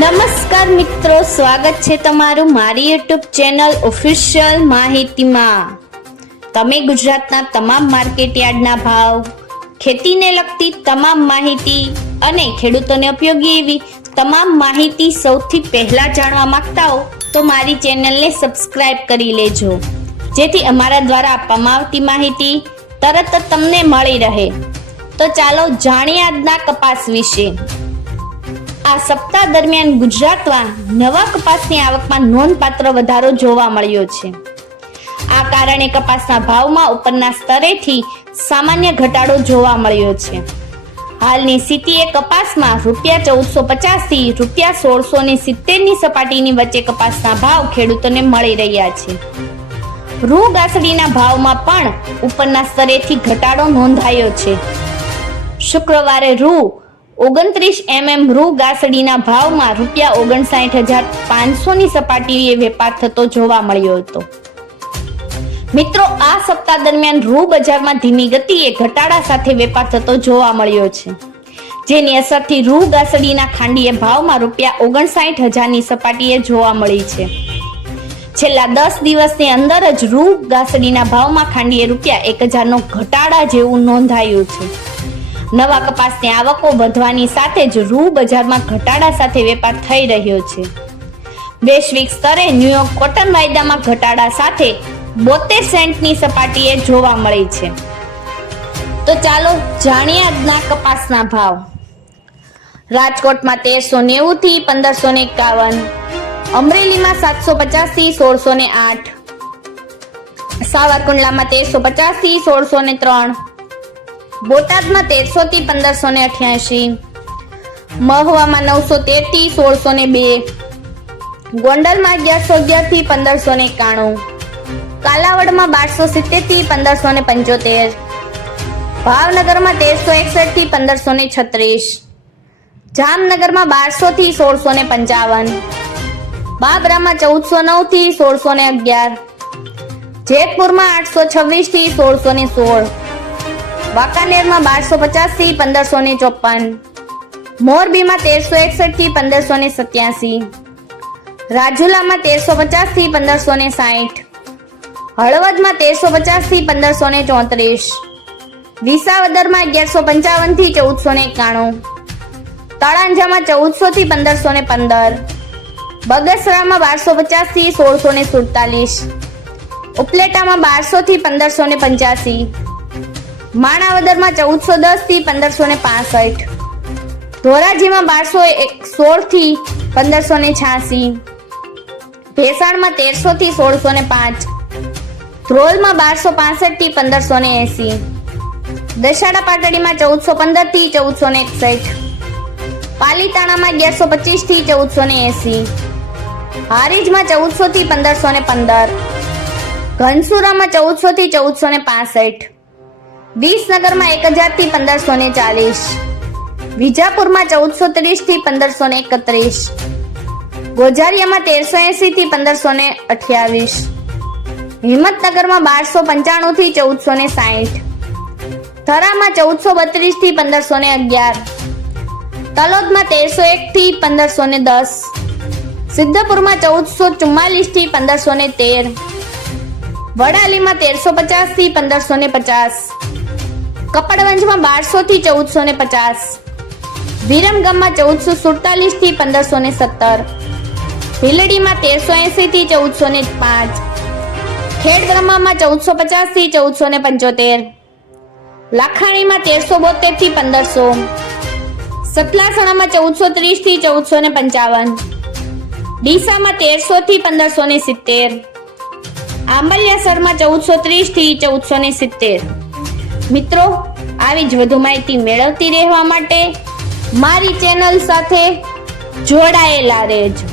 નમસ્કાર મિત્રો, સ્વાગત છે તમારું મારી યુટ્યુબ ચેનલ ઓફિશિયલ માહિતીમાં। તમે ગુજરાતના તમામ માર્કેટયાર્ડના ભાવ, ખેતીને લગતી તમામ માહિતી અને ખેડૂતોને ઉપયોગી એવી તમામ માહિતી સૌથી પહેલા જાણવા માંગતા હો તો મારી ચેનલને સબસ્ક્રાઇબ કરી લેજો, જેથી અમારા દ્વારા આપવામાં આવતી માહિતી તરત જ તમને મળી રહે। તો ચાલો જાણીએ આજના કપાસ વિશે। આ સપ્તાહ દરમિયાન ગુજરાતમાં નવા કપાસની આવકમાં નોંધપાત્ર વધારો જોવા મળ્યો છે। આ કારણે કપાસના ભાવમાં ઉપરના સ્તરેથી સામાન્ય ઘટાડો જોવા મળ્યો છે। હાલની સ્થિતિએ કપાસમાં ₹1450 થી ₹1670 ની સપાટીની વચ્ચે કપાસના ભાવ ખેડૂતોને મળી રહ્યા છે। રૂ ગાસડીના ભાવમાં પણ ઉપરના સ્તરેથી ઘટાડો નોંધાયો છે। શુક્રવારે ₹29 રૂ ગાસડીના ભાવમાં ₹59,500 ની સપાટીએ વેપાર થતો જોવા મળ્યો હતો। મિત્રો, આ સપ્તાહ દરમિયાન રૂ બજારમાં ધીમી ગતિએ ઘટાડા સાથે વેપાર થતો જોવા મળ્યો છે, જેની અસરથી રૂ ગાસડીના ખાંડીય ભાવમાં ₹59,000 ની સપાટીએ જોવા મળી છે। છેલ્લા 10 દિવસની અંદર જ રૂ ગાસડીના ભાવમાં ખાંડીએ ₹1,000 નો ઘટાડા જેવું નોંધાયું છે। નવા કપાસની આવકો વધવાની સાથે જ રૂ બજારમાં ઘટાડા સાથે વેપાર થઈ રહ્યો છે। વૈશ્વિક સ્તરે ન્યુયોર્ક કોટન વાયદામાં ઘટાડા સાથે 72 સેન્ટની સપાટીએ જોવા મળી છે। તો ચાલો જાણીએ આજના કપાસના ભાવ। રાજકોટમાં 1390 થી 1551, અમરેલીમાં 750 થી 1608, સાવરકુંડલામાં 1350 થી 1603, બોટાદમાં 1300 થી 1588, મહુવામાં 913 થી 1602, ગોંડલમાં 1111 થી 1591, કાલાવડમાં 1270 થી 1575, ભાવનગરમાં 1361 થી 1536, જામનગરમાં 1200 થી 1655, બાબરામાં 1409 થી 1611, જેતપુરમાં 826 થી 1616, વાંકાનેરમાં 1250 થી 1554, મોરબીમાં 1361 થી 1587, રાજુલામાં 1350 થી 1560, હળવદમાં 1350 થી 1534, વિસાવદરમાં 1155 થી 1491, તળાંજામાં 1400 થી 1515, બગસરામાં 1250 થી 1647, ઉપલેટામાં 1200 થી 1585, માણાવદરમાં 1410 થી 1565, ધોરાજીમાં 1216 થી 1586, ભેસાણમાં 1300 થી 1605, ધ્રોલમાં 1265 થી 1580, દશાડા પાટડીમાં 1415 થી 1461, પાલીતાણામાં 1125 થી 1480, હારીજમાં 1400 થી 1515, ઘનસુરામાં 1400 થી 1465, વિસનગરમાં 1000 થી 1540, વિજાપુરમાં 1430 થી 1531, ગોઝારિયામાં 1380 થી 1528, હિંમતનગરમાં 1295 થી 1460, થરામાં 1432 થી 1511, તલોદમાં 1301 થી 1510, સિદ્ધપુરમાં 1444 થી 1513, વડાલીમાં 1350 થી 1550, કપડવંજમાં 1200 થી 1450, વિરમગામમાં 1447 થી 1517, ભીલડીમાં 1380 થી 1405, ખેડબ્રહ્મામાં 1450 થી 1475, લાખાણીમાં 1372 થી 1500, સતલાસણામાં 1430 થી 1455, ડીસામાં 1300 થી 1570, આંબલિયાસરમાં 1430 થી 1470। મિત્રો, આવી જ વધુ માહિતી મેળવતી રહેવા માટે મારી ચેનલ સાથે જોડાયેલા રહેજો।